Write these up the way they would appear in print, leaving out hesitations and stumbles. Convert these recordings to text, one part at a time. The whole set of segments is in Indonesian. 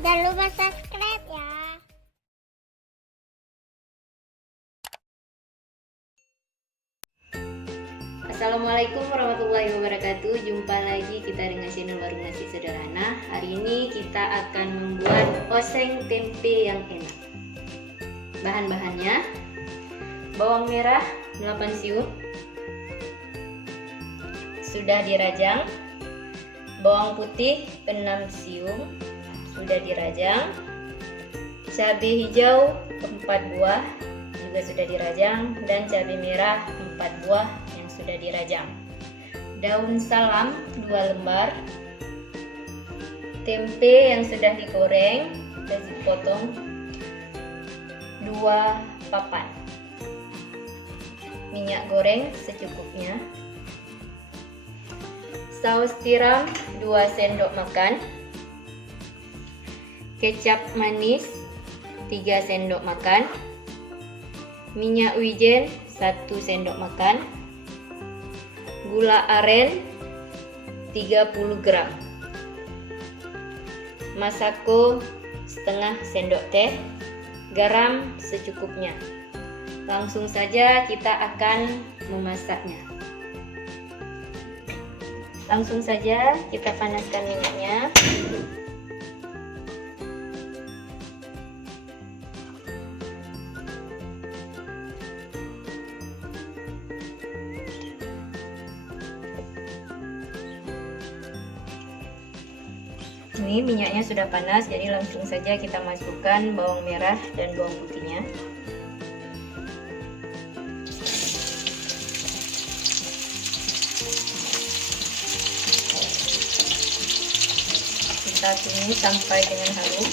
Jangan lupa subscribe ya. Assalamualaikum warahmatullahi wabarakatuh. Jumpa lagi kita dengan channel Warung Nasi Sederhana. Hari ini kita akan membuat oseng tempe yang enak. Bahan-bahannya: bawang merah 8 siung sudah dirajang, bawang putih 6 siung sudah dirajang, cabai hijau 4 buah juga sudah dirajang, dan cabai merah 4 buah yang sudah dirajang. Daun salam 2 lembar, tempe yang sudah digoreng dan dipotong 2 papan, minyak goreng secukupnya, saus tiram 2 sendok makan, kecap manis 3 sendok makan, minyak wijen 1 sendok makan, gula aren 30 gram, masako setengah sendok teh, garam secukupnya. Langsung saja kita akan memasaknya. Langsung saja kita panaskan minyaknya. Ini minyaknya sudah panas, jadi langsung saja kita masukkan bawang merah dan bawang putihnya. Kita tumis sampai dengan harum.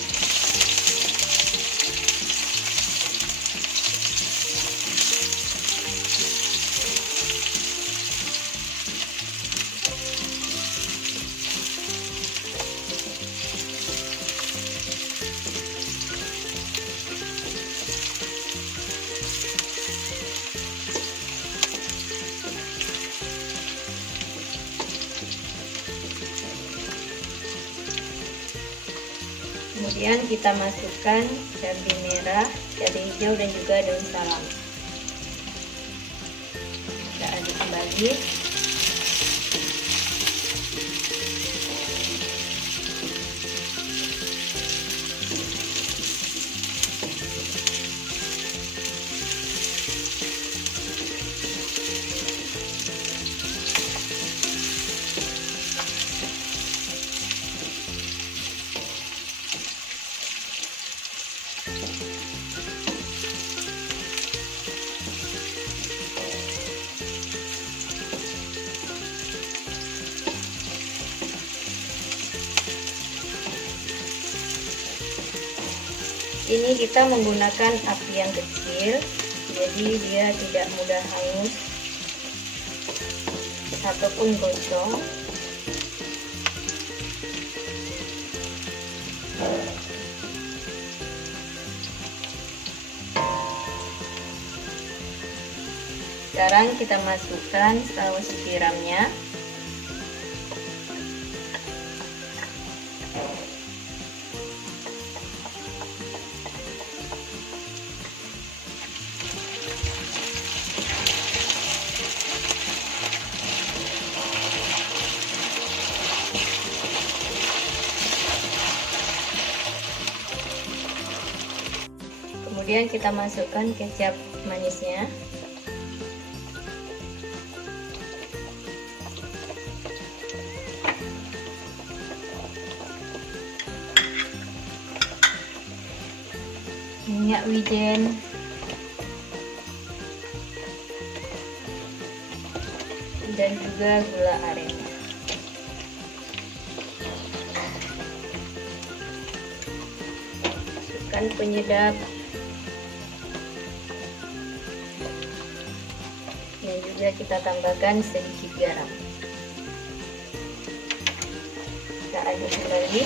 Kemudian kita masukkan cabai merah, cabai hijau, dan juga daun salam. Kita aduk kembali. Ini kita menggunakan api yang kecil, jadi dia tidak mudah hangus ataupun gosong. Sekarang kita masukkan saus tiramnya. Kemudian kita masukkan kecap manisnya. Minyak wijen, dan juga gula aren. Masukkan penyedap dan juga kita tambahkan sedikit garam. Kita aduk kembali.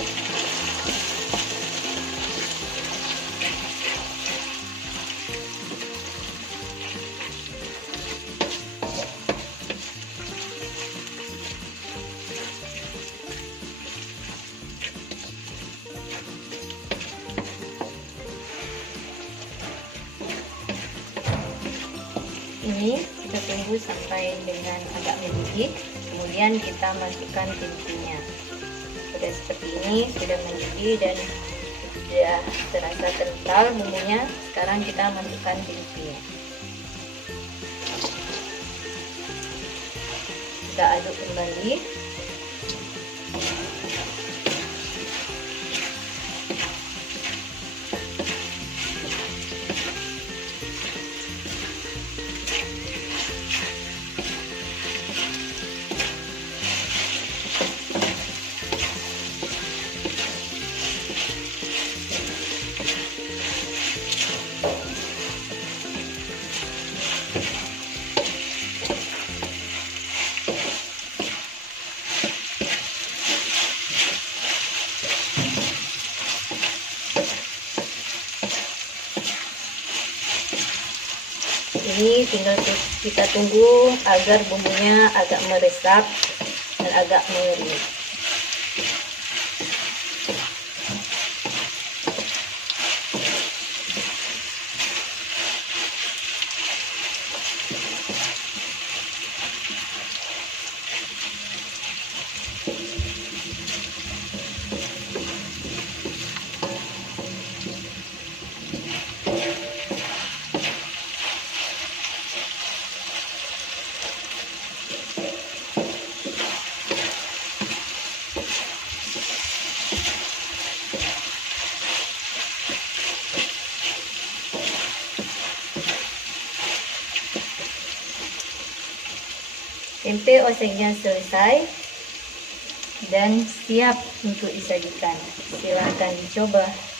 ini kita tunggu sampai dengan agak mendidih, kemudian kita masukkan tempinya. Sudah seperti ini, sudah mendidih dan sudah terasa kental bumbunya. Sekarang kita masukkan tempinya. Kita aduk kembali. Ini tinggal kita tunggu agar bumbunya agak meresap dan agak mengering. Tempe osengnya selesai dan siap untuk disajikan. Silahkan dicoba.